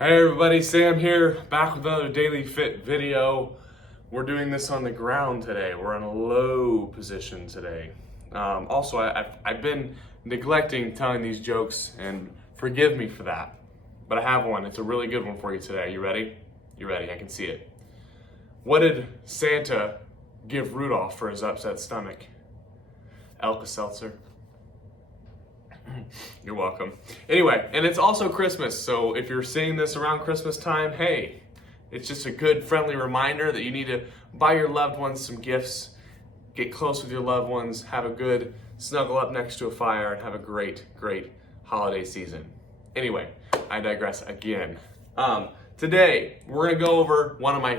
Hey everybody, Sam here, back with another Daily Fit video. We're doing this on the ground today. We're in a low position today. Also, I've been neglecting telling these jokes, and forgive me for that. But I have one. It's a really good one for you today. You ready? You ready? I can see it. What did Santa give Rudolph for his upset stomach? Alka-Seltzer. You're welcome. Anyway, and it's also Christmas, so if you're seeing this around Christmas time, hey, it's just a good friendly reminder that you need to buy your loved ones some gifts, get close with your loved ones, have a good snuggle up next to a fire, and have a great holiday season. Anyway, I digress again. Today, we're gonna go over one of my,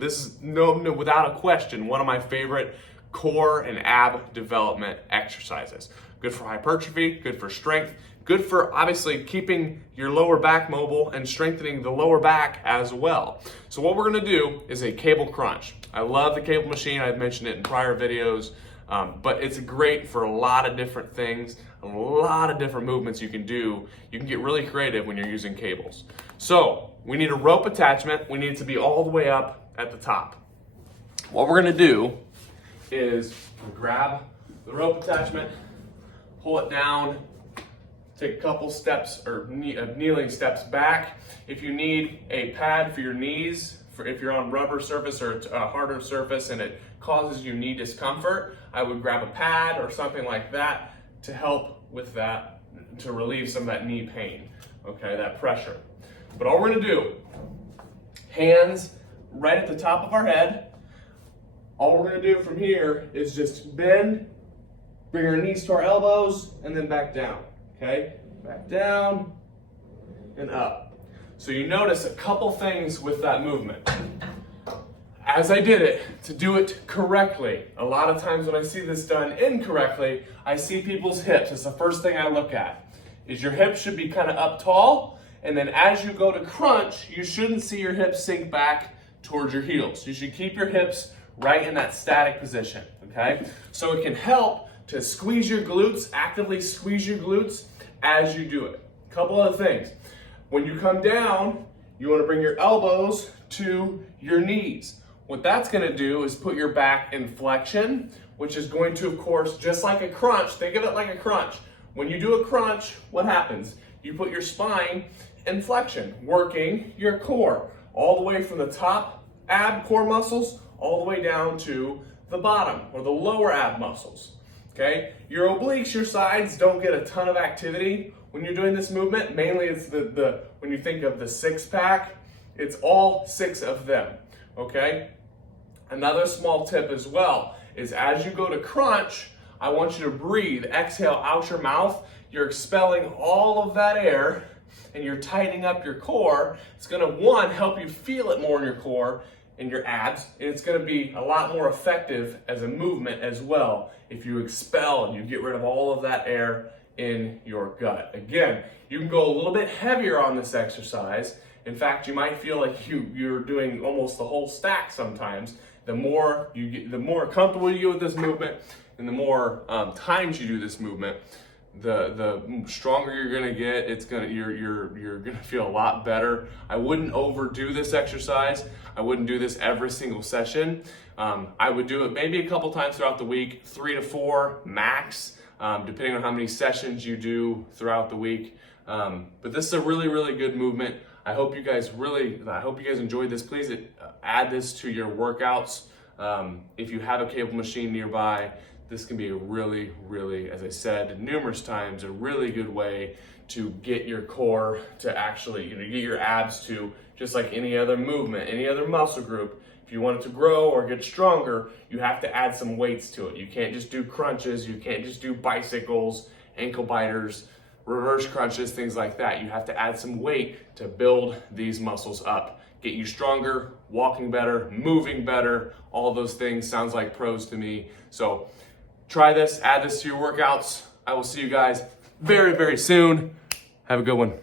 this is without a question, one of my favorite core and ab development exercises. Good for hypertrophy, good for strength, good for obviously keeping your lower back mobile and strengthening the lower back as well. So what we're gonna do is a cable crunch. I love the cable machine, I've mentioned it in prior videos, but it's great for a lot of different things, a lot of different movements you can do. You can get really creative when you're using cables. So we need a rope attachment. We need it to be all the way up at the top. What we're gonna do is grab the rope attachment, pull it down, take a couple steps or kneeling steps back. If you need a pad for your knees, if you're on rubber surface or a harder surface and it causes you knee discomfort, I would grab a pad or something like that to help with that, to relieve some of that knee pain, okay, that pressure. But all we're gonna do, hands right at the top of our head. All we're gonna do from here is just bend, bring our knees to our elbows, and then back down, okay? Back down and up. So you notice a couple things with that movement. As I did it, to do it correctly, a lot of times when I see this done incorrectly, I see people's hips. It's the first thing I look at, is your hips should be kind of up tall, and then as you go to crunch, you shouldn't see your hips sink back towards your heels. You should keep your hips right in that static position, okay? So it can help to squeeze your glutes, actively squeeze your glutes as you do it. A couple other things. When you come down, you want to bring your elbows to your knees. What that's going to do is put your back in flexion, which is going to, of course, just like a crunch, think of it like a crunch. When you do a crunch, what happens? You put your spine in flexion, working your core, all the way from the top ab core muscles all the way down to the bottom or the lower ab muscles. Okay, your obliques, your sides don't get a ton of activity when you're doing this movement. Mainly it's when you think of the six pack, it's all six of them, okay? Another small tip as well is as you go to crunch, I want you to breathe, exhale out your mouth. You're expelling all of that air and you're tightening up your core. It's gonna, one, help you feel it more in your core, in your abs, and it's going to be a lot more effective as a movement as well if you expel and you get rid of all of that air in your gut. Again, you can go a little bit heavier on this exercise. In fact, you might feel like you're doing almost the whole stack sometimes. The more comfortable you get with this movement and the more times you do this movement, the stronger you're gonna get. You're gonna feel a lot better. I wouldn't overdo this exercise. I wouldn't do this every single session. I would do it maybe a couple times throughout the week, 3 to 4 max, depending on how many sessions you do throughout the week. But this is a really good movement. I hope you guys enjoyed this. Please add this to your workouts. If you have a cable machine nearby, this can be a really, as I said numerous times, a really good way to get your core to actually, get your abs to, just like any other movement, any other muscle group. If you want it to grow or get stronger, you have to add some weights to it. You can't just do crunches, you can't just do bicycles, ankle biters, reverse crunches, things like that. You have to add some weight to build these muscles up, get you stronger, walking better, moving better. All those things sounds like pros to me. So try this, add this to your workouts. I will see you guys very soon. Have a good one.